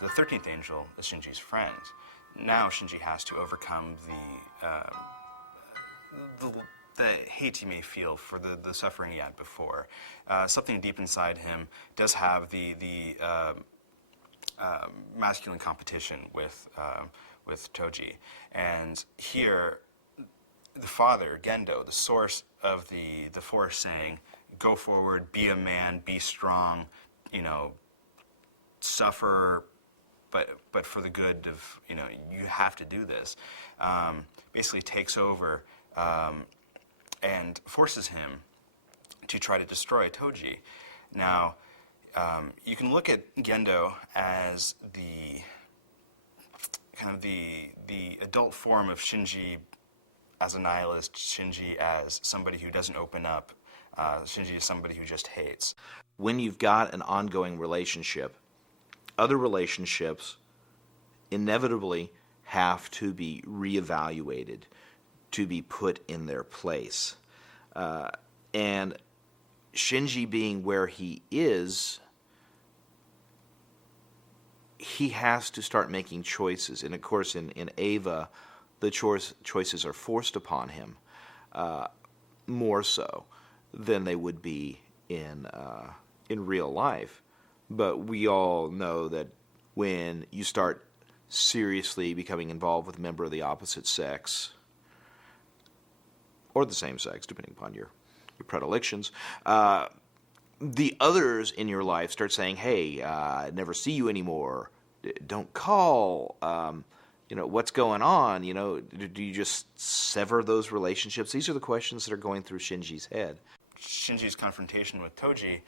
the 13th angel is Shinji's friend. Now Shinji has to overcome the hate he may feel for the suffering he had before. Something deep inside him does have the masculine competition with Toji. And here, the father, Gendo, the source of the force, saying, go forward, be a man, be strong, suffer, but for the good of, you have to do this, basically takes over and forces him to try to destroy Toji. Now, you can look at Gendo as the adult form of Shinji as a nihilist, Shinji as somebody who doesn't open up, Shinji is somebody who just hates. When you've got an ongoing relationship, other relationships inevitably have to be reevaluated, to be put in their place. And Shinji being where he is, he has to start making choices. And of course, in Eva, the choices are forced upon him more so than they would be in real life. But we all know that when you start seriously becoming involved with a member of the opposite sex, or the same sex, depending upon your predilections, the others in your life start saying, hey, I never see you anymore, don't call, what's going on, do you just sever those relationships? These are the questions that are going through Shinji's head. Shinji's confrontation with Toji,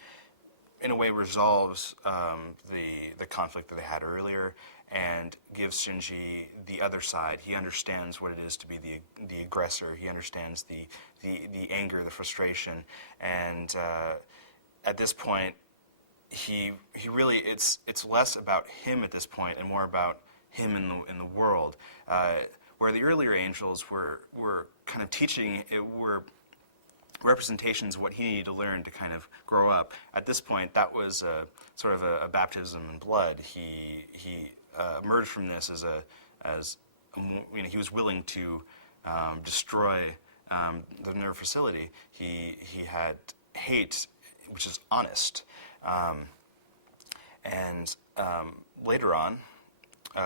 in a way, resolves the conflict that they had earlier and gives Shinji the other side. He understands what it is to be the aggressor. He understands the anger, the frustration, and at this point, he really it's less about him at this point and more about him in the world. Where the earlier angels were kind of teaching, were representations of what he needed to learn to kind of grow up. At this point, that was sort of a baptism in blood. He emerged from this as he was willing to destroy the nerve facility. He had hate, which is honest, and later on,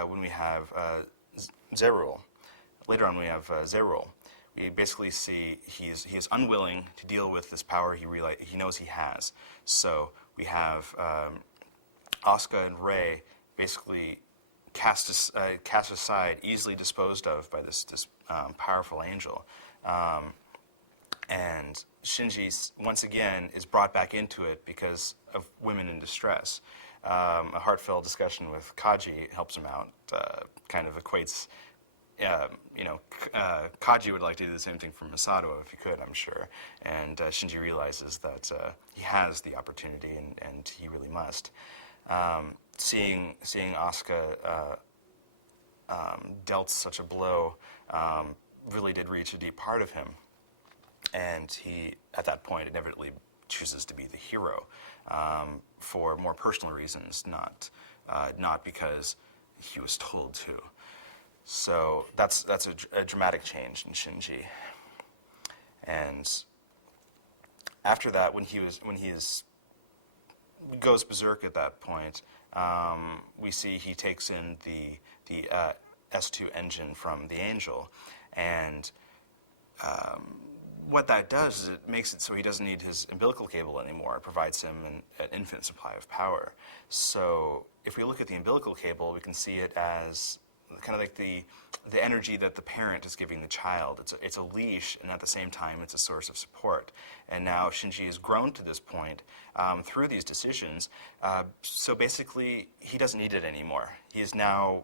when we have Zerul, we basically see he is unwilling to deal with this power he knows he has. So we have Asuka and Rei basically cast aside, easily disposed of by this powerful angel. And Shinji, once again, is brought back into it because of women in distress. A heartfelt discussion with Kaji helps him out, kind of equates, Kaji would like to do the same thing for Masato if he could, I'm sure. And Shinji realizes that he has the opportunity and he really must. Seeing Asuka dealt such a blow really did reach a deep part of him. And he, at that point, inevitably chooses to be the hero for more personal reasons, not because he was told to. So that's a dramatic change in Shinji. And after that, when he goes berserk at that point, we see he takes in the S2 engine from the Angel, and what that does is it makes it so he doesn't need his umbilical cable anymore. It provides him an infinite supply of power. So if we look at the umbilical cable, we can see it as kind of like the energy that the parent is giving the child. It's a leash, and at the same time, it's a source of support. And now Shinji has grown to this point through these decisions. So basically, he doesn't need it anymore. He is now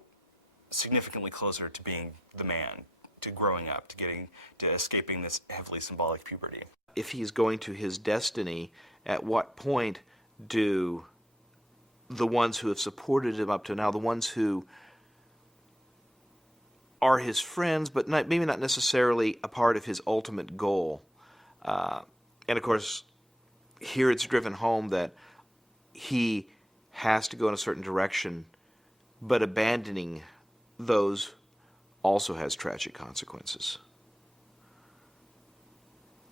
significantly closer to being the man, to growing up, to escaping this heavily symbolic puberty. If he's going to his destiny, at what point do the ones who have supported him up to now, the ones who are his friends, but maybe not necessarily a part of his ultimate goal. And of course, here it's driven home that he has to go in a certain direction But abandoning those also has tragic consequences.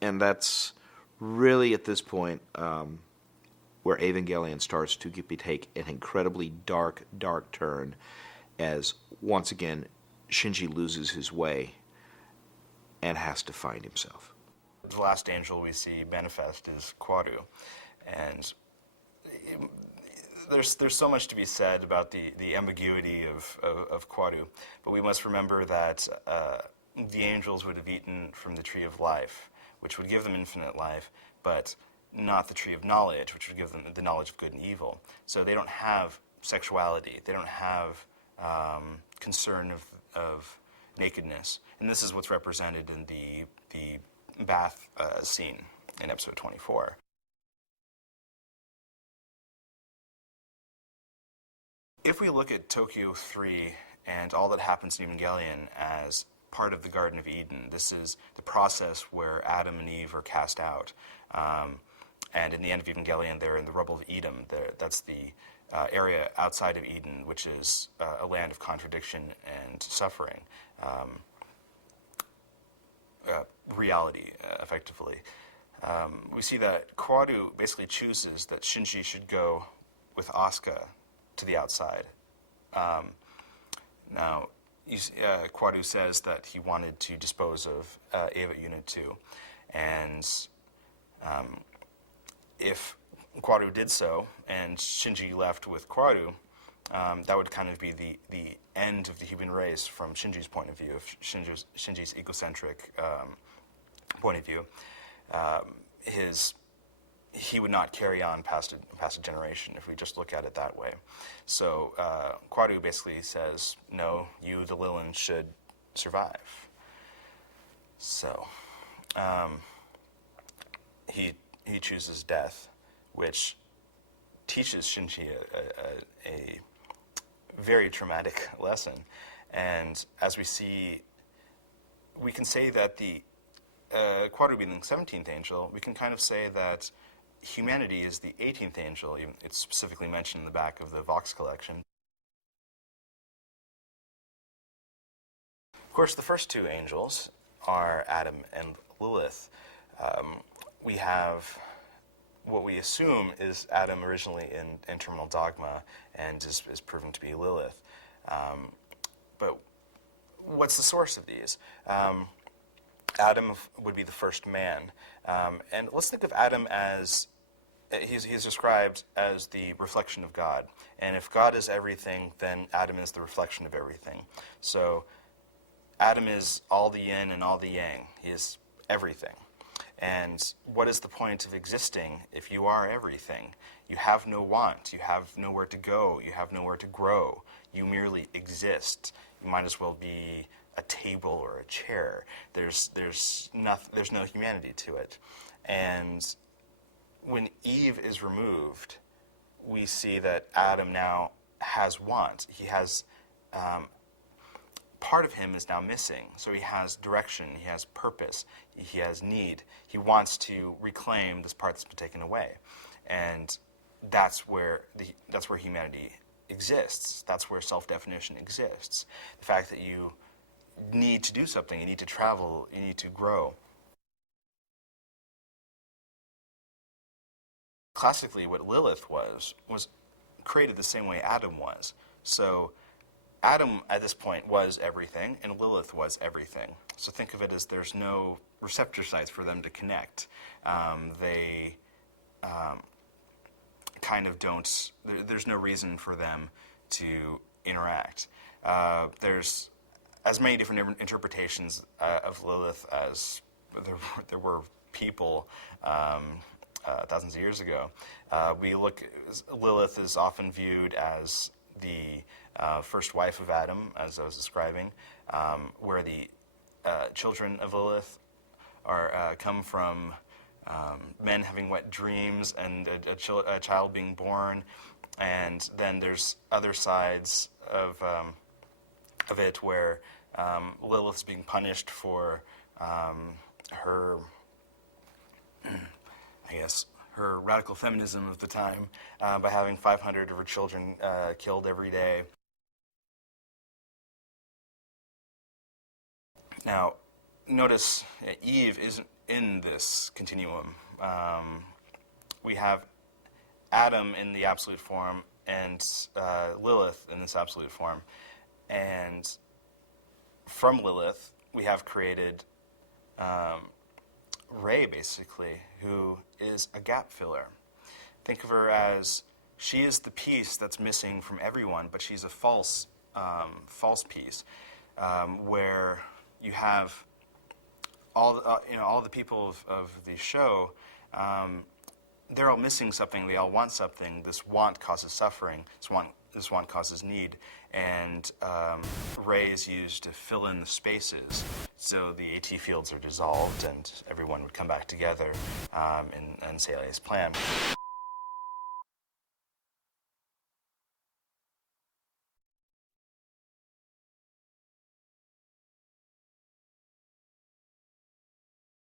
And that's really, at this point, where Evangelion starts to take an incredibly dark, dark turn as, once again, Shinji loses his way and has to find himself. The last angel we see manifest is Quadu, and there's so much to be said about the ambiguity of Quadu, but we must remember that the angels would have eaten from the tree of life, which would give them infinite life, but not the tree of knowledge, which would give them the knowledge of good and evil. So they don't have sexuality, they don't have concern of nakedness, and this is what's represented in the bath scene in episode 24. If we look at Tokyo 3 and all that happens in Evangelion as part of the Garden of Eden, this is the process where Adam and Eve are cast out. And in the end of Evangelion, they're in the rubble of Edom. That's the area outside of Eden, which is a land of contradiction and suffering. Reality, effectively. We see that Quadu basically chooses that Shinji should go with Asuka to the outside. Now, Quadu says that he wanted to dispose of Eva Unit 2, and if Quadu did so, and Shinji left with Quadu, that would kind of be the end of the human race from Shinji's point of view, of Shinji's egocentric point of view. He would not carry on past a generation if we just look at it that way. So Quadu basically says, no, you, the Lilin, should survive. So he chooses death, which teaches Shinji a very traumatic lesson. And as we see, we can say that the Quadu being the 17th angel, we can kind of say that humanity is the 18th angel. It's specifically mentioned in the back of the Vox collection. Of course, the first two angels are Adam and Lilith. We have what we assume is Adam originally in Terminal Dogma and is proven to be Lilith. But what's the source of these? Adam would be the first man. And let's think of Adam as, he's described as the reflection of God. And if God is everything, then Adam is the reflection of everything. So Adam is all the yin and all the yang. He is everything. And what is the point of existing if you are everything? You have no want. You have nowhere to go. You have nowhere to grow. You merely exist. You might as well be a table or a chair. There's no humanity to it. And when Eve is removed, we see that Adam now has want. He has part of him is now missing. So he has direction, he has purpose, he has need. He wants to reclaim this part that's been taken away. And that's where humanity exists. That's where self-definition exists. The fact that you need to do something, you need to travel, you need to grow. Classically, what Lilith was created the same way Adam was. So Adam, at this point, was everything, and Lilith was everything. So think of it as there's no receptor sites for them to connect. They kind of don't, there's no reason for them to interact. There's as many different interpretations of Lilith as there were people thousands of years ago. Lilith is often viewed as the first wife of Adam, as I was describing, where the children of Lilith come from men having wet dreams and a child being born, and then there's other sides of it where Lilith's being punished for her, her radical feminism of the time by having 500 of her children killed every day. Now, notice Eve isn't in this continuum. We have Adam in the absolute form and Lilith in this absolute form. And from Lilith, we have created Ray, basically, who is a gap filler. Think of her as she is the piece that's missing from everyone, but she's a false piece, where you have all the people of the show. They're all missing something. They all want something. This want causes suffering. This want causes need. And Ray is used to fill in the spaces. So the AT fields are dissolved, and everyone would come back together in Sally's plan.